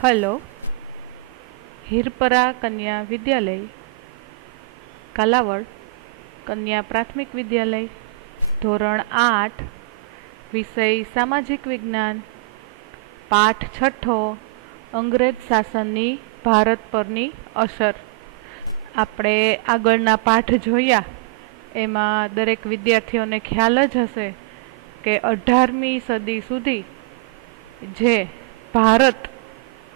Hello, Hirpara કન્યા વિદ્યાલય, કાલાવડ કન્યા પ્રાથમિક વિદ્યાલય, ધોરણ 8, વિષય સામાજિક વિજ્ઞાન, પાઠ 6, અંગ્રેજ શાસનની ભારત પરની અસર. આપણે આગળના પાઠ જોયા એમાં દરેક વિદ્યાર્થીઓને ખ્યાલ જ હશે કે 18મી સદી સુધી જે ભારત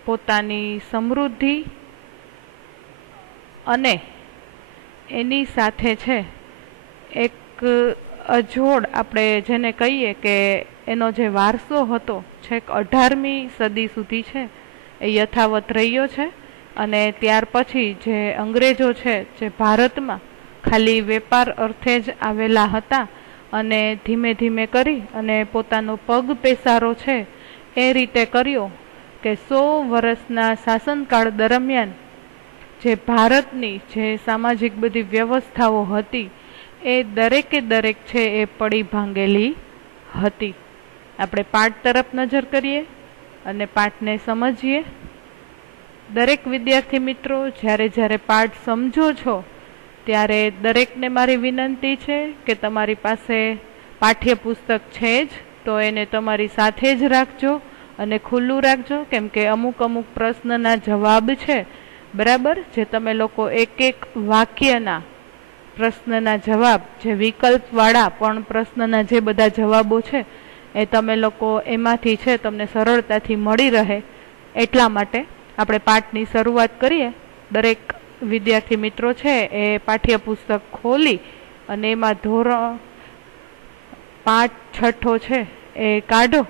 પોતાની સમૃદ્ધિ અને એની સાથે છે એક અજોડ આપણે જેને કહીએ કે એનો જે વારસો હતો છેક 18મી સદી સુધી છે એ યથાવત રહ્યો છે. અને ત્યાર પછી જે અંગ્રેજો છે જે ભારતમાં ખાલી વેપાર અર્થે જ આવેલા હતા અને ધીમે ધીમે કરી અને પોતાનો પગ પેસારો છે એ રીતે કર્યો કે 100 વર્ષના શાસનકાળ દરમિયાન જે ભારતની જે સામાજિક બધી વ્યવસ્થાઓ હતી એ દરેકે દરેક છે એ પડી ભાંગેલી હતી. આપણે પાઠ તરફ નજર કરીએ અને પાઠને સમજીએ. દરેક વિદ્યાર્થી મિત્રો જ્યારે જ્યારે પાઠ સમજો છો ત્યારે દરેકને મારી વિનંતી છે કે તમારી પાસે પાઠ્યપુસ્તક છે જ તો એને તમારી સાથે જ રાખજો અને ખુલ્લું રાખજો, કેમ કે અમુક પ્રશ્નના જવાબ છે બરાબર, જે તમે લોકો એક એક વાક્યના પ્રશ્નના જવાબ, જે વિકલ્પવાળા પણ પ્રશ્નના જે બધા જવાબો છે એ તમે લોકો એમાંથી છે તમને સરળતાથી મળી રહે એટલા માટે આપણે પાઠની શરૂઆત કરીએ. દરેક વિદ્યાર્થી મિત્રો છે એ પાઠ્યપુસ્તક ખોલી અને એમાં ધોરણ પાઠ 6 છે એ કાઢો.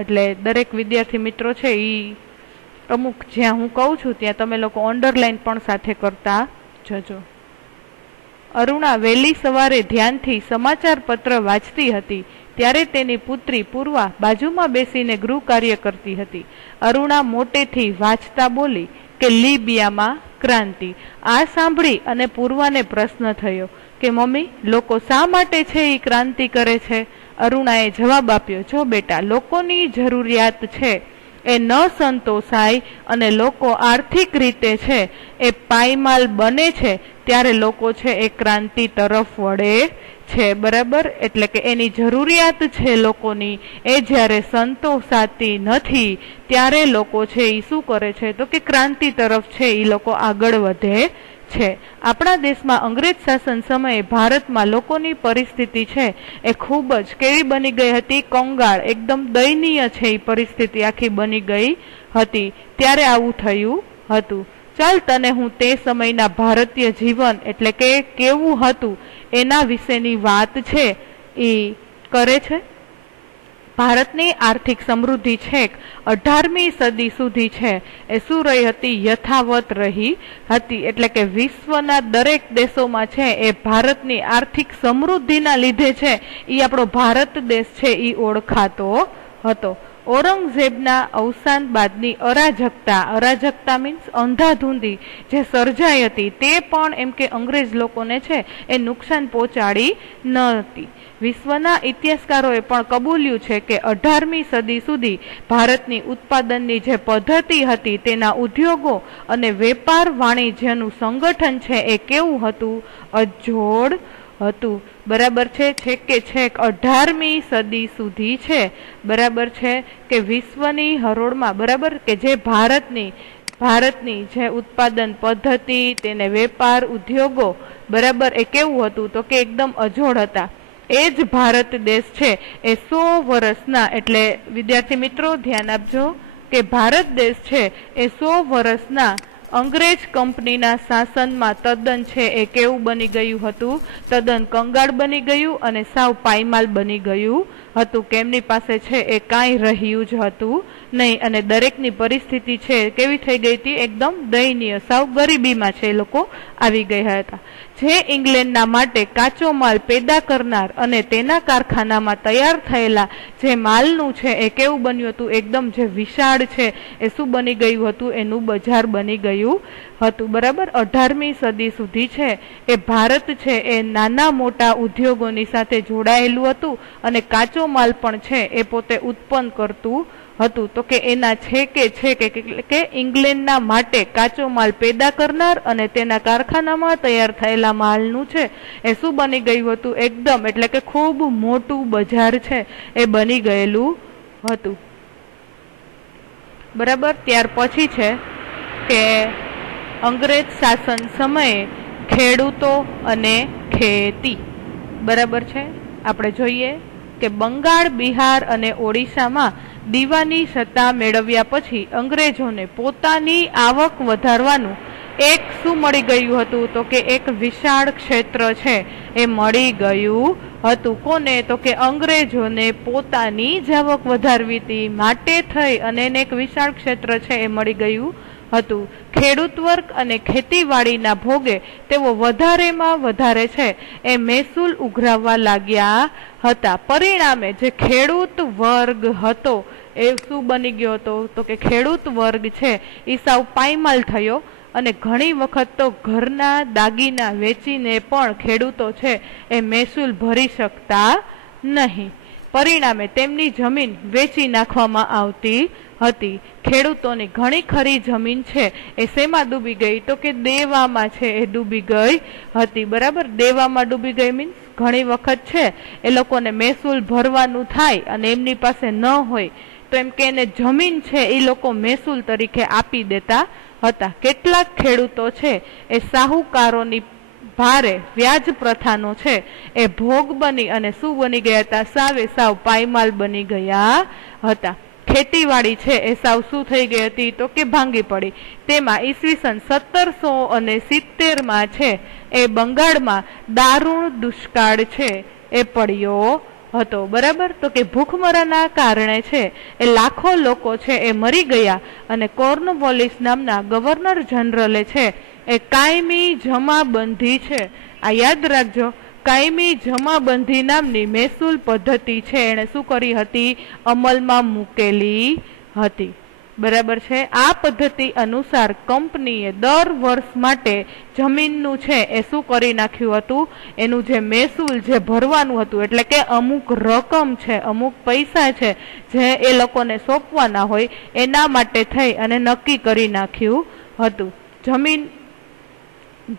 એટલે દરેક વિદ્યાર્થી મિત્રો છે એ અમુક જ્યાં હું કહું છું ત્યાં તમે લોકો અંડરલાઈન પણ સાથે કરતા જજો. અરુણા વહેલી સવારે ધ્યાનથી સમાચાર પત્ર વાંચતી હતી ત્યારે તેની પુત્રી પૂર્વા બાજુમાં બેસીને ગૃહ કાર્ય કરતી હતી. અરુણા મોટેથી વાંચતા બોલી કે લીબિયામાં ક્રાંતિ. આ સાંભળી અને પૂર્વાને પ્રશ્ન થયો કે મમ્મી, લોકો શા માટે છે એ ક્રાંતિ કરે છે? અરુણાએ જવાબ આપ્યો, જો બેટા, લોકોની જરૂરિયાત છે એ ન સંતોષાય અને લોકો આર્થિક રીતે છે એ પાયમાલ બને છે ત્યારે લોકો છે એ ક્રાંતિ તરફ વળે છે, બરાબર. એટલે કે એની જરૂરિયાત છે લોકોની એ જ્યારે સંતોષાતી નથી ત્યારે લોકો છે એ શું કરે છે તો કે ક્રાંતિ તરફ છે એ લોકો આગળ વધે છે. આપણા દેશમાં અંગ્રેજ શાસન સમયે ભારતમાં લોકોની પરિસ્થિતિ છે એ ખૂબ જ કેવી બની ગઈ હતી? કંગાળ, એકદમ દયનીય છે એ પરિસ્થિતિ આખી બની ગઈ હતી. ત્યારે આવું થયું હતું. ચાલ તને હું તે સમયના ભારતીય જીવન એટલે કે કેવું હતું એના વિશેની વાત છે એ કરે છે. ભારતની આર્થિક સમૃદ્ધિ છેક 18મી સદી સુધી છે એ શું રહી હતી? યથાવત રહી હતી. એટલે કે વિશ્વના દરેક દેશોમાં છે એ ભારતની આર્થિક સમૃદ્ધિના લીધે છે એ આપણો ભારત દેશ છે એ ઓળખાતો હતો. ઔરંગઝેબના અવસાન બાદની અરાજકતા મીન્સ અંધાધૂંધી જે સર્જાઈ હતી તે પણ એમ કે અંગ્રેજ લોકોને છે એ નુકસાન પહોંચાડી ન હતી. વિશ્વના ઇતિહાસકારોએ પણ કબૂલ્યું છે કે 18મી સદી સુધી ભારતની ઉત્પાદનની જે પદ્ધતિ હતી તેના ઉદ્યોગો અને વેપાર વાણિજ્યનું સંગઠન છે એ કેવું હતું? અજોડ હતું, બરાબર છે. છેક કે છેક 18મી સદી સુધી છે, બરાબર છે, કે વિશ્વની હરોળમાં, બરાબર, કે જે ભારતની જે ઉત્પાદન પદ્ધતિ તેને વેપાર ઉદ્યોગો, બરાબર, એ કેવું હતું તો કે એકદમ અજોડ હતા. એ જ ભારત દેશ છે એ 100 વર્ષના, એટલે વિદ્યાર્થી મિત્રો ધ્યાન આપજો કે ભારત દેશ છે એ 100 વર્ષના અંગ્રેજ કંપનીના શાસનમાં તદ્દન છે એ કેવું બની ગયું હતું? તદ્દન કંગાળ બની ગયું અને સાવ પાયમાલ બની ગયું હતું કે એમની પાસે છે એ કાંઈ રહ્યું જ હતું નહીં. અને દરેકની પરિસ્થિતિ છે કેવી થઈ ગઈ હતી? એકદમ દયનીય, સાવ ગરીબીમાં છે એ લોકો આવી ગયા હતા. જે ઇંગ્લેન્ડના માટે કાચો માલ પેદા કરનાર અને તેના કારખાનામાં તૈયાર થયેલા જે માલનું છે એ કેવું બન્યું હતું? એકદમ જે વિશાળ છે એ શું બની ગયું હતું? એનું બજાર બની ગયું હતું, બરાબર. 18મી સદી સુધી છે એ ભારત છે એ નાના મોટા ઉદ્યોગોની સાથે જોડાયેલું હતું અને કાચો માલ પણ છે એ પોતે ઉત્પન્ન કરતું હતું તો કે એના છે કે ઇંગ્લેન્ડના માટે કાચો માલ પેદા કરનાર અને તેના કારખાનામાં તૈયાર થયેલા માલનું છે એ શું બની ગયું હતું? એકદમ એટલે કે ખૂબ મોટું બજાર છે એ બની ગયેલું હતું. બરાબર. ત્યાર પછી છે કે અંગ્રેજ શાસન સમયે ખેડૂતો અને ખેતી. બરાબર છે. આપણે જોઈએ કે બંગાળ, બિહાર અને ઓડિશામાં દીવાની સત્તા મેળવ્યા પછી અંગ્રેજોને પોતાની આવક વધારવાનું એક શું મળી ગયું હતું? તો કે એક વિશાળ ક્ષેત્ર છે એ મળી ગયું હતું. કોને? તો કે અંગ્રેજોને પોતાની જ આવક વધારવી હતી, માટે થઈ અને એને એક વિશાળ ક્ષેત્ર છે એ મળી ગયું હતું. ખેડૂત વર્ગ અને ખેતીવાડીના ભોગે તેઓ વધારેમાં વધારે છે એ મહેસૂલ ઉઘરાવવા લાગ્યા હતા. પરિણામે જે ખેડૂત વર્ગ હતો એ શું બની ગયો હતો? તો કે ખેડૂત વર્ગ છે એ સાવ પાયમાલ થયો અને ઘણી વખત તો ઘરના દાગીના વેચીને પણ ખેડૂતો છે એ મહેસૂલ ભરી શકતા નહીં. પરિણામે તેમની જમીન વેચી નાખવામાં આવતી હતી. ખેડૂતોની ઘણી ખરી જમીન છે એ શેમાં ડૂબી ગઈ? તો કે દેવામાં છે એ ડૂબી ગઈ હતી. બરાબર. દેવામાં ડૂબી ગઈ મીન્સ ઘણી વખત છે એ લોકોને મહેસૂલ ભરવાનું થાય અને એમની પાસે ન હોય તો એમ કે એને જમીન છે એ લોકો મહેસૂલ તરીકે આપી દેતા હતા. કેટલાક ખેડૂતો છે એ શાહુકારોની ભારે વ્યાજ પ્રથાનો છે એ ભોગ બની અને શું બની ગયા હતા? સાવે સાવ પાયમાલ બની ગયા હતા. ખેતીવાડી છે એ સાવ શું થઈ ગઈ હતી? તો કે ભાંગી પડી. તેમાં ઈસવીસન 1770 છે એ બંગાળમાં દારૂણ દુષ્કાળ છે એ પડ્યો હતો. બરાબર. તો કે ભૂખમરાના કારણે છે એ લાખો લોકો છે એ મરી ગયા અને કોર્નવોલિસ નામના ગવર્નર જનરલે છે એ કાયમી જમાબંધી છે, આ યાદ રાખજો, કાયમી જમાબંધી નામની મહેસૂલ પદ્ધતિ છે એણે શું કરી હતી? અમલમાં મૂકેલી હતી. બરાબર છે. આ પદ્ધતિ અનુસાર કંપનીએ દર વર્ષ માટે જમીનનું છે એ શું કરી નાખ્યું હતું? એનું જે મહેસૂલ જે ભરવાનું હતું એટલે કે અમુક રકમ છે, અમુક પૈસા છે જે એ લોકોને સોંપવાના હોય એના માટે થઈ અને નક્કી કરી નાખ્યું હતું.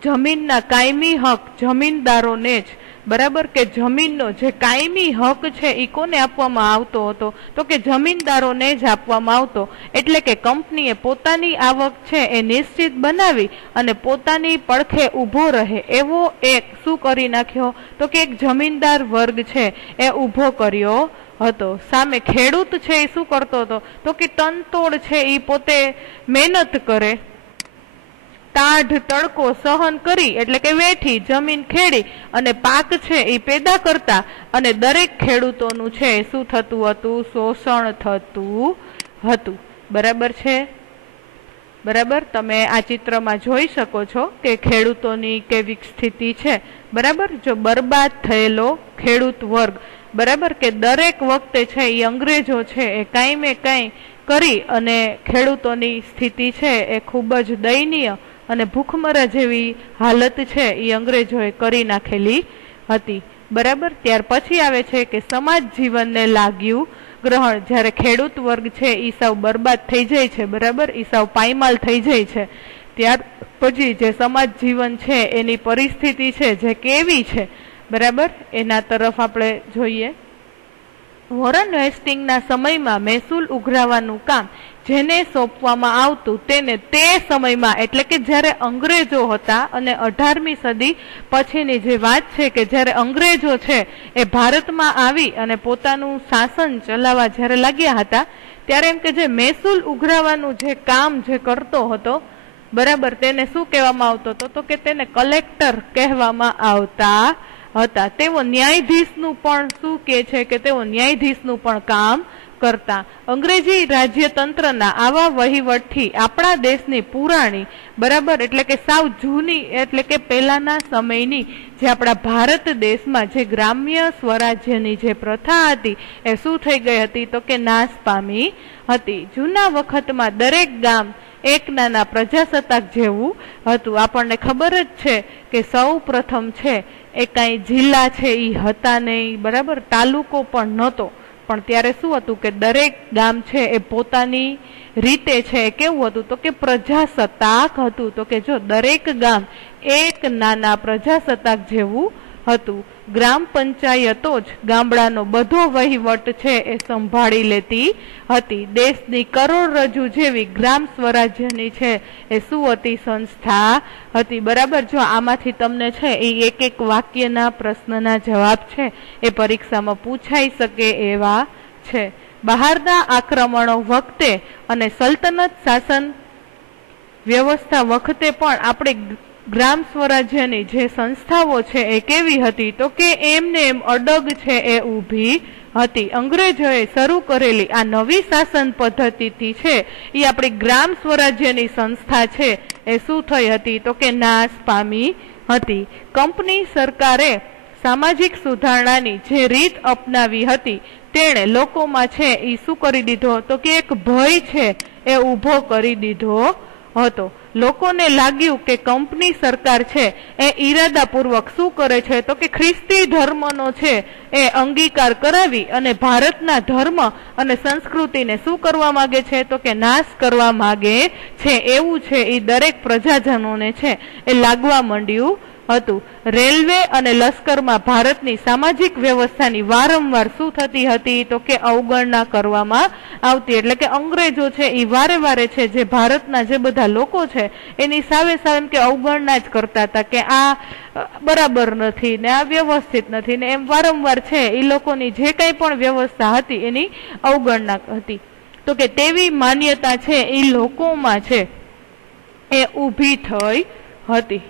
જમીનના કાયમી હક જમીનદારોને જ. બરાબર. કે જમીનનો જે કાયમી હક છે એ કોને આપવામાં આવતો હતો? તો કે જમીનદારોને જ આપવામાં આવતો. એટલે કે કંપનીએ પોતાની આવક છે એ નિશ્ચિત બનાવી અને પોતાની પડખે ઊભો રહે એવો એક શું કરી નાખ્યો? તો કે એક જમીનદાર વર્ગ છે એ ઊભો કર્યો હતો. સામે ખેડૂત છે એ શું કરતો હતો? તો કે તનતોડ છે એ પોતે મહેનત કરે, તાઢ તડકો સહન કરી એટલે કે વેઠી જમીન ખેડી અને પાક છે એ પેદા કરતા અને દરેક ખેડૂતોનું છે શું થતું હતું? શોષણ થતું હતું. બરાબર છે. બરાબર. તમે આ ચિત્રમાં જોઈ શકો છો કે ખેડૂતોની કેવી સ્થિતિ છે. બરાબર. જો બરબાદ થયેલો ખેડૂત વર્ગ. બરાબર. કે દરેક વખતે છે એ અંગ્રેજો છે એ કાંઈ કાંઈ કરી અને ખેડૂતોની સ્થિતિ છે એ ખૂબ જ દયનીય અને ભૂખમરા જેવી હાલત છે એ અંગ્રેજોએ કરી નાખેલી હતી. બરાબર. ત્યાર પછી આવે છે કે સમાજ જીવનને લાગ્યું ગ્રહણ. જ્યારે ખેડૂત વર્ગ છે એ સાવ બરબાદ થઈ જાય છે, બરાબર, એ સાવ પાયમાલ થઈ જાય છે, ત્યાર પછી જે સમાજ જીવન છે એની પરિસ્થિતિ છે જે કેવી છે, બરાબર, એના તરફ આપણે જોઈએ. વોરન હેસ્ટિંગના સમયમાં મહેસૂલ ઉઘરાવવાનું કામ જેને સોંપવામાં આવતું તેને તે સમયમાં એટલે કે જ્યારે અંગ્રેજો હતા અને 18મી સદી પછીની જે વાત છે કે જ્યારે અંગ્રેજો છે એ ભારતમાં આવી અને પોતાનું શાસન ચલાવવા જ્યારે લાગ્યા હતા ત્યારે એમ કે જે મહેસૂલ ઉઘરાવવાનું જે કામ જે કરતો હતો, બરાબર, તેને શું કહેવામાં આવતો હતો? તો કે તેને કલેક્ટર કહેવામાં આવતા હતા. તેઓ ન્યાયાધીશનું પણ શું કહે છે કે તેઓ ન્યાયાધીશનું પણ કામ કરતા. અંગ્રેજી રાજ્યતંત્રના આવા વહીવટથી આપણા દેશની પુરાણી, બરાબર, એટલે કે સાવ જૂની એટલે કે પહેલાના સમયની જે આપણા ભારત દેશમાં જે ગ્રામ્ય સ્વરાજ્યની જે પ્રથા હતી એ શું થઈ ગઈ હતી? તો કે નાશ પામી હતી. જૂના વખતમાં દરેક ગામ એક નાના પ્રજાસત્તાક જેવું હતું. આપણને ખબર જ છે કે સૌ પ્રથમ છે એ કાંઈ જિલ્લા છે એ હતા નહીં, બરાબર, તાલુકો પણ નહોતો, પણ ત્યારે શું હતું કે દરેક ગામ છે એ પોતાની રીતે છે કેવું હતું તો કે પ્રજાસત્તાક હતું. તો કે જો દરેક ગામ એક નાના પ્રજાસત્તાક જેવું હતું. ગ્રામ પંચાયતો જ ગામડાનો બધો વહીવટ છે એ સંભાળી લેતી હતી. દેશની કરોડરજ્જુ જેવી ગ્રામ સ્વરાજ્યની છે એ શું હતી? સંસ્થા હતી. બરાબર. જો આમાંથી તમને છે એ એક એક વાક્યના પ્રશ્નના જવાબ છે એ પરીક્ષામાં પૂછાઈ શકે એવા છે. બહારના આક્રમણો વખતે અને સલ્તનત શાસન વ્યવસ્થા વખતે પણ આપણે ગ્રામ સ્વરાજ્યની જે સંસ્થાઓ છે એ કેવી હતી તો કે એમને એમ અડગ છે એ ઊભી હતી. અંગ્રેજોએ શરૂ કરેલી આ નવી શાસન પદ્ધતિથી છે એ આપણી ગ્રામ સ્વરાજ્યની સંસ્થા છે એ શું થઈ હતી તો કે નાશ પામી હતી. કંપની સરકારે સામાજિક સુધારણાની જે રીત અપનાવી હતી તેણે લોકોમાં છે એ શું કરી દીધો તો કે એક ભય છે એ ઊભો કરી દીધો હતો. લોકોને લાગ્યું કે કંપની સરકાર છે એ ઈરાદાપૂર્વક શું કરે છે તો કે ખ્રિસ્તી ધર્મનો છે એ અંગીકાર કરાવી અને ભારતના ધર્મ અને સંસ્કૃતિને શું કરવા માંગે છે તો કે નાશ કરવા માંગે છે. એવું છે એ દરેક પ્રજાજનોને છે એ લાગવા માંડ્યું હતું. રેલવે અને લશ્કરમાં ભારતની સામાજિક વ્યવસ્થાની વારંવાર શું થતી હતી તો કે અવગણના કરવામાં આવતી. એટલે કે અંગ્રેજો છે એ વારે વારે છે જે ભારતના જે બધા લોકો છે એની સાવે સાવે કે અવગણના જ કરતા હતા કે આ બરાબર નથી ને આ વ્યવસ્થિત નથી ને એમ વારંવાર છે એ લોકોની જે કંઈ પણ વ્યવસ્થા હતી એની અવગણના હતી. તો કે તેવી માન્યતા છે એ લોકોમાં છે એ ઊભી થઈ હતી.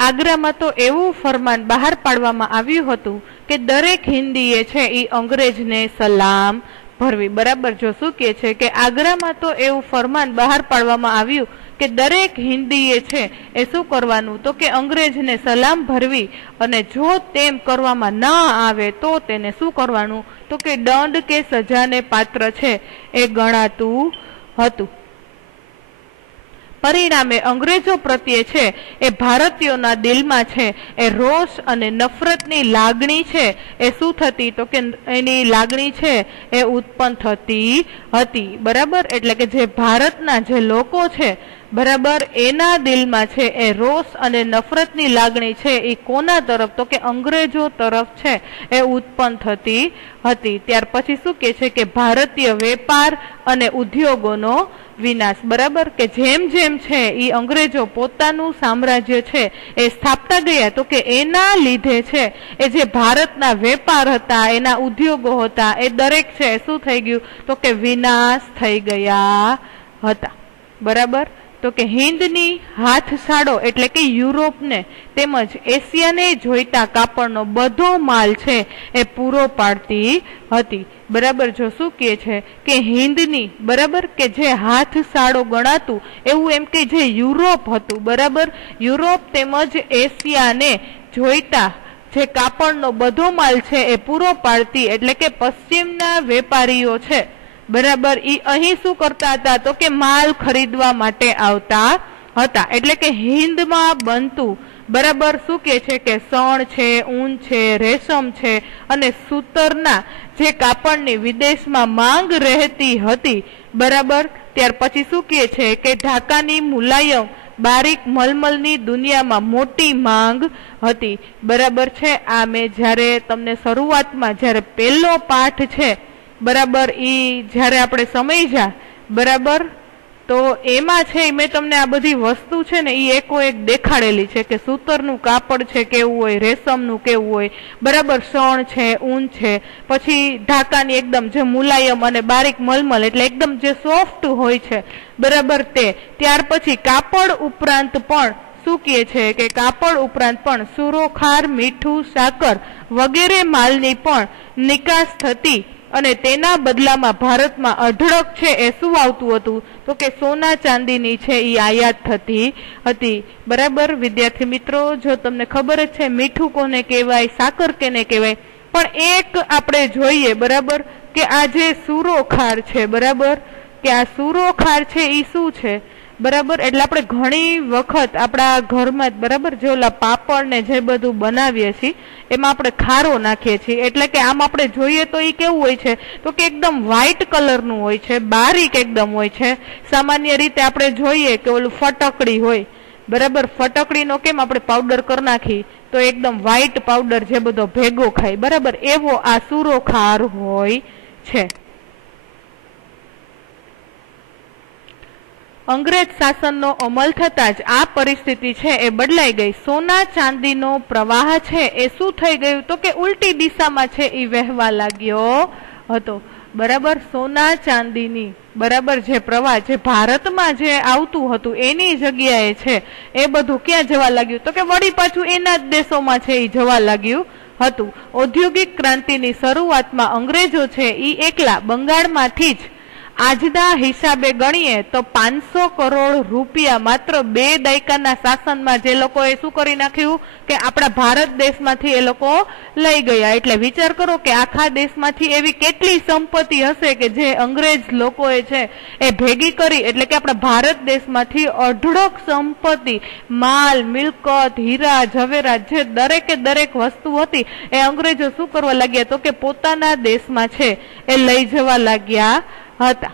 આગ્રામાં તો એવું ફરમાન બહાર પાડવામાં આવ્યું હતું કે દરેક હિન્દીએ છે એ અંગ્રેજને સલામ ભરવી. બરાબર. જો શું કહે છે કે આગ્રામાં તો એવું ફરમાન બહાર પાડવામાં આવ્યું કે દરેક હિન્દીએ છે એ શું કરવાનું તો કે અંગ્રેજને સલામ ભરવી અને જો તેમ કરવામાં ન આવે તો તેને શું કરવાનું તો કે દંડ કે સજાને પાત્ર છે એ ગણાતું હતું. પરિણામે અંગ્રેજો પ્રત્યે છે એ ભારતીયોના દિલમાં છે એ રોષ અને નફરતની લાગણી છે એ શું થતી તો કે એની લાગણી છે એ ઉત્પન્ન થતી હતી. બરાબર. એટલે કે જે ભારતના જે લોકો છે બરાબર એના દિલમાં છે એ રોષ અને નફરતની લાગણી છે એ કોના તરફ તો કે અંગ્રેજો તરફ છે એ ઉત્પન્ન થતી હતી. ત્યાર પછી શું કહે છે કે ભારતીય વેપાર અને ઉદ્યોગોનો વિનાશ. બરાબર. કે જેમ જેમ છે એ અંગ્રેજો પોતાનું સામ્રાજ્ય છે એ સ્થાપતા ગયા તો કે એના લીધે છે એ જે ભારતના વેપાર હતા એના ઉદ્યોગો હતા એ દરેક છે શું થઈ ગયું તો કે વિનાશ થઈ ગયા હતા. બરાબર. તો કે હિન્દની હાથશાળો એટલે કે યુરોપને તેમજ એશિયાને જોઈતા કાપડનો બધો માલ છે એ પૂરો પાડતી હતી. બરાબર. જો શું કહે છે કે હિન્દની બરાબર કે જે હાથશાળો ગણાતું એવું એમ કે જે યુરોપ હતું. બરાબર. યુરોપ તેમજ એશિયાને જોઈતા જે કાપડનો બધો માલ છે એ પૂરો પાડતી એટલે કે પશ્ચિમના વેપારીઓ છે બરાબર એ અહીં શું કરતા હતા તો કે માલ ખરીદવા માટે આવતા હતા. એટલે કે હિન્દમાં બનતું બરાબર શું કહે છે કે સણ છે, ઊન છે, રેશમ છે અને સૂતરના જે કાપડની વિદેશમાં માંગ રહેતી હતી. બરાબર. ત્યાર પછી શું કહે છે કે ઢાકાની મુલાયમ બારીક મલમલની દુનિયામાં મોટી માંગ હતી. બરાબર છે. આ મેં જ્યારે તમને શરૂઆતમાં જ્યારે પહેલો પાઠ છે બરાબર ઈ જ્યારે આપણે સમજ્યા બરાબર તો એમાં છે મેં તમને આ બધી વસ્તુ છે ને એ એકો એક દેખાડેલી છે કે સૂતરનું કાપડ છે કેવું હોય, રેશમનું કેવું હોય બરાબર, સણ છે, ઊન છે, પછી ઢાકાની એકદમ જે મુલાયમ અને બારીક મલમલ એટલે એકદમ જે સોફ્ટ હોય છે બરાબર તે. ત્યાર પછી કાપડ ઉપરાંત પણ શું કહે છે કે કાપડ ઉપરાંત પણ સુરોખાર, મીઠું, સાકર વગેરે માલની પણ નિકાસ થતી અને તેના બદલામાં ભારતમાં અઢળક છે એ શું આવતું હતું તો કે સોના ચાંદીની છે એ આયાત થતી હતી. બરાબર. વિદ્યાર્થી મિત્રો, જો તમને ખબર જ છે મીઠું કોને કહેવાય, સાકર કેને કહેવાય, પણ એક આપણે જોઈએ બરાબર કે આ જે સુરોખાર છે બરાબર કે આ સુરોખાર છે એ શું છે बराबर એટલે આપણે ઘણી વખત આપણા ઘરમાં બરાબર જે ઓલા પાપડ ને જે બધું બનાવીએ છીએ એમાં આપણે ખારો નાખીએ છીએ એટલે કે આમ આપણે જોઈએ તો ઈ કેવું હોય છે તો કે એકદમ વ્હાઈટ કલરનું હોય છે બારીક એકદમ હોય છે સામાન્ય રીતે આપણે જોઈએ કે ઓલું ફટકડી હોય બરાબર ફટકડીનો કેમ આપણે પાવડર કરી નાખી તો એકદમ વ્હાઈટ પાવડર જે બધો ભેગો ખાય બરાબર એવો આ સૂરો ખાર હોય છે। અંગ્રેજ શાસનનો અમલ થતાં જ આ પરિસ્થિતિ છે એ બદલાઈ ગઈ। સોના ચાંદીનો પ્રવાહ છે એ શું થઈ ગયું તો કે ઉલટી દિશામાં છે એ વહેવા લાગ્યો હતો બરાબર। સોના ચાંદીની બરાબર જે પ્રવાહ જે ભારતમાં જે આવતું હતું એની જગ્યાએ છે એ બધું ક્યાં જવા લાગ્યું તો કે વળી પાછું એના જ દેશોમાં છે એ જવા લાગ્યું હતું। ઔદ્યોગિક ક્રાંતિની શરૂઆતમાં અંગ્રેજો છે એ એકલા બંગાળમાંથી જ આજના હિસાબે ગણીએ તો 500 કરોડ રૂપિયા માત્ર 2 દાયકાના શાસનમાં જે લોકોએ શું કરી નાખ્યું કે આપણા ભારત દેશમાંથી એ લોકો લઈ ગયા। એટલે વિચાર કરો કે આખા દેશમાંથી એવી કેટલી સંપત્તિ હશે કે જે અંગ્રેજ લોકોએ છે એ ભેગી કરી એટલે કે આપણા ભારત દેશમાંથી અઢળક સંપત્તિ માલ મિલકત હીરા ઝવેરાત જે દરેકે દરેક વસ્તુ હતી એ અંગ્રેજો શું કરવા લાગ્યા તો કે પોતાના દેશમાં છે એ લઈ જવા લાગ્યા હતા।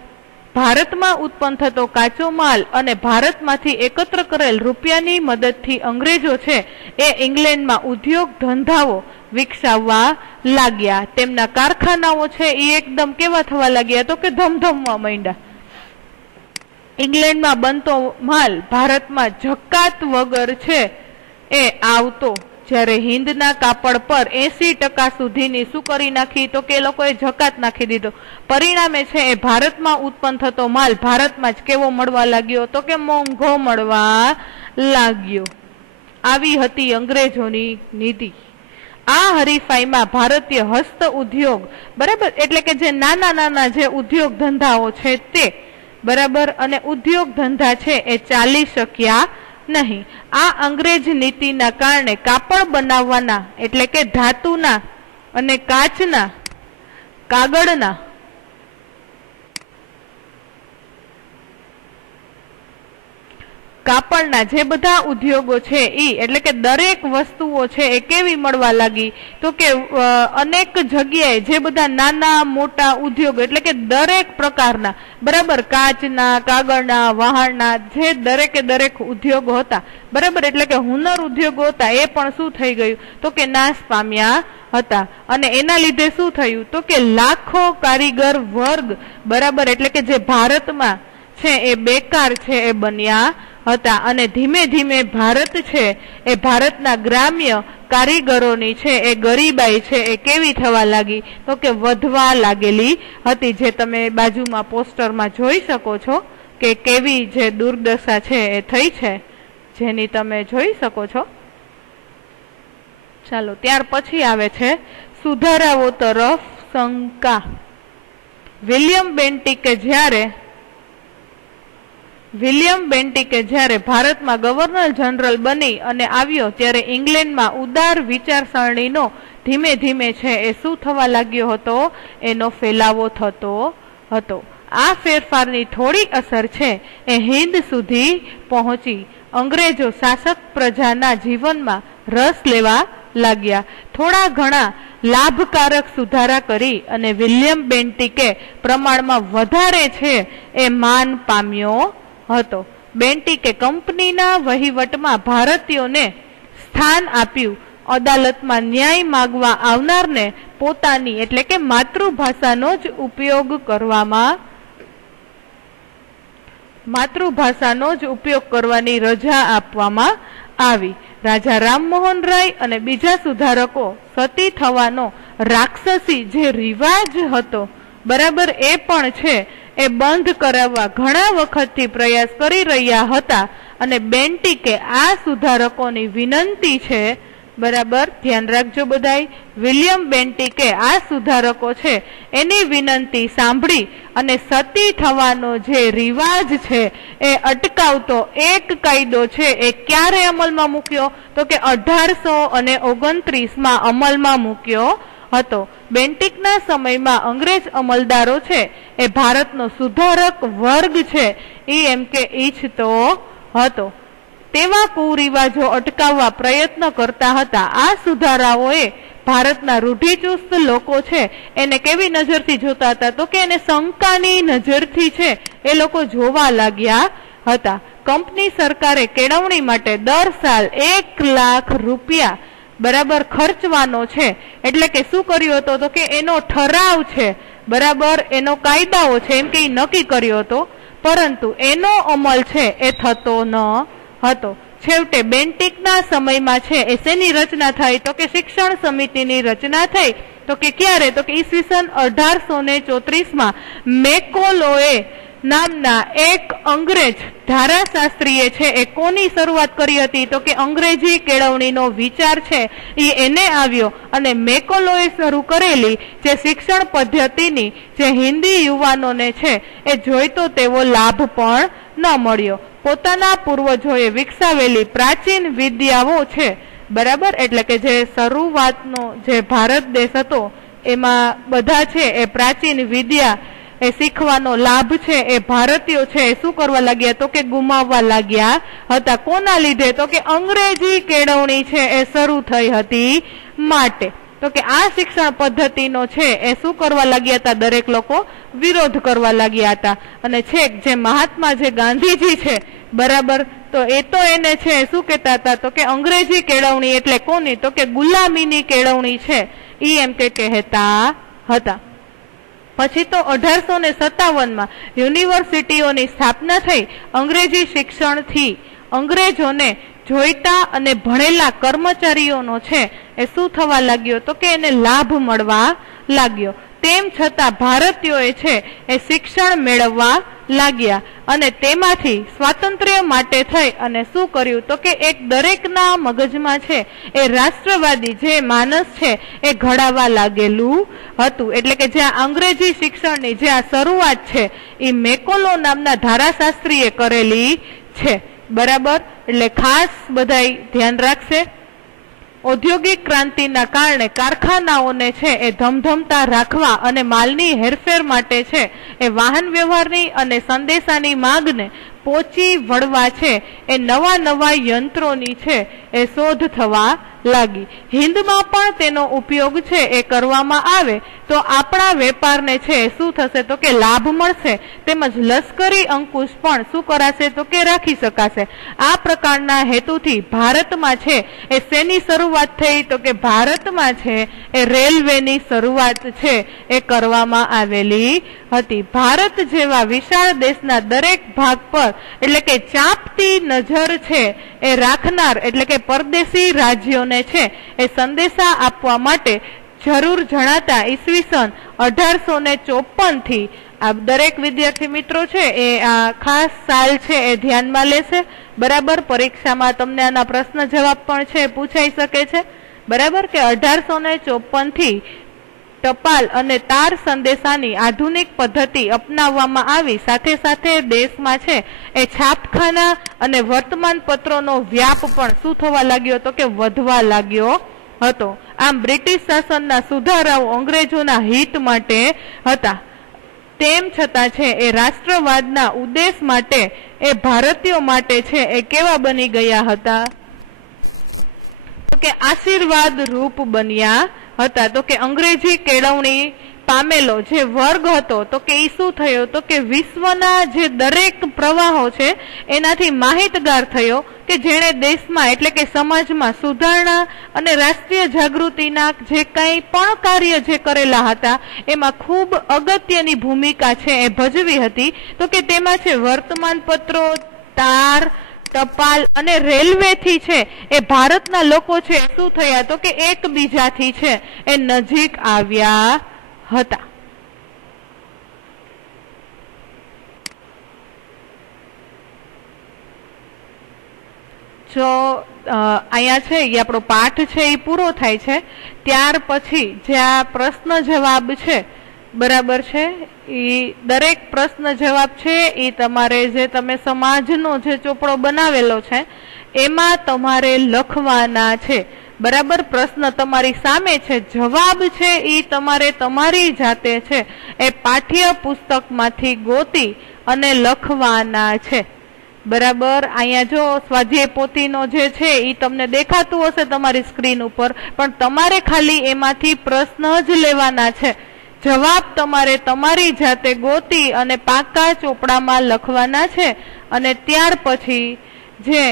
ભારતમાં ઉત્પન્ન થતો કાચો માલ અને ભારતમાંથી એકત્ર કરેલ રૂપિયાની મદદથી અંગ્રેજો છે એ ઇંગ્લેન્ડમાં ઉદ્યોગ ધંધાઓ વિકસાવવા લાગ્યા। તેમના કારખાનાઓ છે એ એકદમ કેવા થવા લાગ્યા તો કે ધમધમવા માંડ્યા। ઇંગ્લેન્ડમાં બનતો માલ ભારતમાં જકાત વગર છે એ આવતો જ્યારે હિન્દના કાપડ પર 80% સુધીની શું કરી નાખી તો કે લોકોએ જકાત નાખી દીધો। પરિણામે છે એ ભારતમાં ઉત્પન્ન થતો માલ ભારતમાં જ કેવો મળવા લાગ્યો તો કે મોંઘો મળવા લાગ્યો। આવી હતી અંગ્રેજોની નીતિ। આ હરીફાઈમાં ભારતીય હસ્ત ઉદ્યોગ બરાબર એટલે કે જે નાના નાના જે ઉદ્યોગ ધંધાઓ છે તે બરાબર અને ઉદ્યોગ ધંધા છે એ ચાલી શક્યા नहीं। आ अंग्रेज नीति ना कारणे कापड़ बनाववाना एटले के धातुना अने काचना कागळना कापड़ना जे बधा उद्योगो छे ई एटले के दरेक वस्तुओ छे ए केवी मळवा लागी तो के अनेक जग्याए जे बधा नाना मोटा उद्योग एटले के दरेक प्रकारना बराबर काचना कागळना वहाणना जे दरेके दरेक उद्योगो हता बराबर एटले के हुनर उद्योगो हता ए पण शुं थई गयुं तो के नाश पाम्या हता अने एना लीधे शुं थयुं तो के लाखो कारीगर वर्ग बराबर एटले के जे भारतमां छे ए बेकार छे ए बन्या હતા અને ધીમે ધીમે ભારત છે એ ભારતના ગ્રામ્ય કારીગરોની છે એ ગરીબાઈ છે એ કેવી થવા લાગી તો કે વધવા લાગેલી હતી। જે તમે બાજુમાં પોસ્ટરમાં જોઈ શકો છો કે કેવી જે દુર્દશા છે એ થઈ છે જેની તમે જોઈ શકો છો। ચાલો ત્યાર પછી આવે છે સુધારાઓ તરફ શંકા। વિલિયમ બેન્ટિકે જ્યારે ભારતમાં ગવર્નર જનરલ બની અને આવ્યો ત્યારે ઇંગ્લેન્ડમાં ઉદાર વિચારસરણીનો ધીમે ધીમે છે એ શું થવા લાગ્યો હતો એનો ફેલાવો થતો હતો। આ ફેરફારની થોડી અસર છે એ હિન્દ સુધી પહોંચી। અંગ્રેજો શાસક પ્રજાના જીવનમાં રસ લેવા લાગ્યા। થોડા ઘણા લાભકારક સુધારા કરી અને વિલિયમ બેન્ટિકે પ્રમાણમાં વધારે છે એ માન પામ્યો હતો। બેન્ટિકે કંપનીના વહીવટમાં ભારતીયોને સ્થાન આપ્યું। અદાલતમાં ન્યાય માગવા આવનારને પોતાની એટલે કે માતૃભાષાનો જ ઉપયોગ કરવાની રજા આપવામાં આવી। રાજા રામમોહન રાય અને બીજા સુધારકો સતી થવાનો રાક્ષસી જે રિવાજ હતો બરાબર એ પણ છે એ બંધ કરાવવા ઘણા વખતથી પ્રયાસ કરી રહ્યા હતા અને બેન્ટિકે આ સુધારકોની વિનંતી છે બરાબર ધ્યાન રાખજો બધાય વિલિયમ બેન્ટિકે આ સુધારકો છે એની વિનંતી સાંભળી અને સતી થવાનો જે રિવાજ છે એ અટકાવતો એક કાયદો છે એ ક્યારે અમલમાં મૂક્યો તો કે 1829 માં અમલમાં મૂક્યો હતો। બેન્ટિકના સમયમાં અંગ્રેજ અમલદારો છે એ ભારતનો સુધારક વર્ગ છે એ એમ કે ઈચ્છતો હતો। તેવા કુરિવાજો અટકાવવા પ્રયત્ન કરતા હતા। આ સુધારાઓએ ભારતના રૂઢિચુસ્ત લોકો છે એને કેવી નજરથી જોતા હતા તો કે એને શંકાની નજરથી છે એ લોકો જોવા લાગ્યા હતા। કંપની સરકારે કેળવણી માટે દર સાલ 1 લાખ રૂપિયા બરાબર ખર્ચવાનો છે। એટલે કે શું કર્યું હતો તો કે એનો ઠરાવ છે બરાબર, એનો કાયદાઓ છે એમ કે નક્કી કર્યો હતો, પરંતુ એનો અમલ છે એ થતો ન હતો। છેવટે બેન્ટિકના સમયમાં છે એ શેની રચના થઈ તો કે શિક્ષણ સમિતિની રચના થઈ। તો કે ક્યારે તો કે ઈસવીસન 1834માં મેકોલોએ નામના એક અંગ્રેજ ધારાશાસ્ત્રીએ છે એ કોની શરૂઆત કરી હતી તો કે અંગ્રેજી કેળવણીનો વિચાર છે એ એને આવ્યો અને મેકોલોએ શરૂ કરેલી જે શિક્ષણ પદ્ધતિની જે હિન્દી યુવાનોને છે એ જોઈતો તેવો લાભ પણ ન મળ્યો। પોતાના પૂર્વજોએ વિકસાવેલી પ્રાચીન વિદ્યાઓ છે બરાબર, એટલે કે જે શરૂઆતનો જે ભારત દેશ હતો એમાં બધા છે એ પ્રાચીન વિદ્યા એ શીખવાનો લાભ છે એ ભારતીયો છે એ શું કરવા લાગ્યા તો કે ગુમાવવા લાગ્યા હતા। કોના લીધે તો કે અંગ્રેજી કેળવણી છે એ શરૂ થઈ હતી માટે। તો કે આ શિક્ષણ પદ્ધતિનો છે એ શું કરવા લાગ્યા હતા, દરેક લોકો વિરોધ કરવા લાગ્યા હતા। અને છેક જે મહાત્મા જે ગાંધીજી છે બરાબર, તો એ તો એને છે શું કહેતા હતા તો કે અંગ્રેજી કેળવણી એટલે કોની તો કે ગુલામીની કેળવણી છે એ એમ કે કહેતા હતા। પછી તો 1857માં યુનિવર્સિટીઓની સ્થાપના થઈ। અંગ્રેજી શિક્ષણથી અંગ્રેજોને જોઈતા અને ભણેલા કર્મચારીઓનો છે એ શું થવા લાગ્યો તો કે એને લાભ મળવા લાગ્યો। તેમ છતાં ભારતીયોએ છે એ શિક્ષણ મેળવવા લાગ્યા અને તેમાંથી સ્વાતંત્ર્ય માટે થઈ અને શું કર્યું તો કે એક દરેકના મગજમાં છે એ રાષ્ટ્રવાદી જે માનસ છે એ ઘડાવા લાગેલું હતું। એટલે કે જે અંગ્રેજી શિક્ષણની જે આ શરૂઆત છે એ મેકોલો નામના ધારાશાસ્ત્રીએ કરેલી છે બરાબર। એટલે ખાસ બધાય ધ્યાન રાખશે। ઔદ્યોગિક ક્રાંતિના કારણે કારખાનાઓને છે એ ધમધમતા રાખવા અને માલની હેરફેર માટે છે એ વાહન વ્યવહારની અને સંદેશાની માંગને પહોંચી વળવા છે એ નવા નવા યંત્રોની છે એ શોધ થવા લાગી। હિન્દમાં પણ તેનો ઉપયોગ છે એ કરવામાં આવે તો આપણા વેપારને છે શું થશે તો કે લાભ મળશે, તેમજ લશ્કરી અંકુશ પણ શું કરાશે તો કે રાખી શકાશે। આ પ્રકારના હેતુથી ભારતમાં છે એ શેની શરૂઆત થઈ તો કે ભારતમાં છે એ રેલવેની શરૂઆત છે એ કરવામાં આવેલી હતી। ભારત જેવા વિશાળ દેશના દરેક ભાગ પર એટલે કે ચાંપતી નજર છે એ રાખનાર એટલે કે પરદેશી રાજ્યોને છે એ સંદેશા આપવા માટે જરૂર જણાતા ઈસવીસન 1854 થી આ દરેક વિદ્યાર્થી મિત્રો છે એ આ ખાસ સાલ છે એ ધ્યાનમાં લેશે બરાબર। પરીક્ષામાં તમને આના પ્રશ્ન જવાબ પણ છે પૂછાઈ શકે છે બરાબર, કે 1854 થી ટપાલ અને તાર સંદેશાની આધુનિક પદ્ધતિ અપનાવવામાં આવી। સાથે સાથે દેશમાં છે એ છાપખાના અને વર્તમાન પત્રોનો વ્યાપ પણ શું થવા લાગ્યો તો કે વધવા લાગ્યો હતો। આમ બ્રિટિશ શાસનના સુધારાઓ અંગ્રેજોના હિત માટે હતા। તેમ છતાં છે એ રાષ્ટ્રવાદના ઉદ્દેશ માટે એ ભારતીયો માટે છે એ કેવા બની ગયા હતા તો કે આશીર્વાદ રૂપ બન્યા હતા। તો કે અંગ્રેજી કેળવણી પામેલો જે વર્ગ હતો તો કે એ શું થયો તો કે વિશ્વના જે દરેક પ્રવાહો છે એનાથી માહિતગાર થયો કે જેણે દેશમાં એટલે કે સમાજમાં સુધારણા અને રાષ્ટ્રીય જાગૃતિના જે કંઈ પણ કાર્ય જે કરેલા હતા એમાં ખૂબ અગત્યની ભૂમિકા છે એ ભજવી હતી। તો કે તેમાં છે વર્તમાન પત્રો, તાર, ટપાલ અને રેલવે થી છે એ ભારતના લોકો છે શું થયા તો કે એકબીજાથી છે એ નજીક આવ્યા હતા। જો અહીંયા છે એ આપણો પાઠ છે એ પૂરો થાય છે, ત્યાર પછી જે આ પ્રશ્ન જવાબ છે બરાબર છે એ દરેક પ્રશ્ન જવાબ છે એ તમારે જે તમે સમાજનો જે ચોપડો બનાવેલો છે એમાં તમારે લખવાના છે बराबर। प्रश्न तमारी सामे छे, जवाब छे ई तमारे तमारी जाते छे ए पाठ्य पुस्तक मांथी गोती अने लखवाना छे। बराबर। अहींया जो स्वाध्याय पोथीनो जे छे ई तमने देखातुं हशे तमारी स्क्रीन उपर, पण तमारे खाली एमांथी प्रश्न ज लेवाना छे। जवाब तमारे तमारी जाते गोती अने पाका ચોપડામાં લખવાના છે અને ત્યાર પછી જે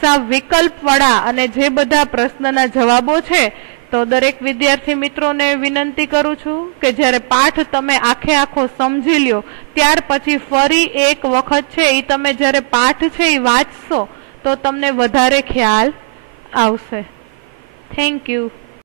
સાવ વિકલ્પવાળા અને જે બધા પ્રશ્નના જવાબો છે તો દરેક વિદ્યાર્થી મિત્રોને વિનંતી કરું છું કે જ્યારે પાઠ તમે આખે આખો સમજી લ્યો ત્યાર પછી ફરી એક વખત છે એ તમે જ્યારે પાઠ છે એ વાંચશો તો તમને વધારે ખ્યાલ આવશે। Thank you.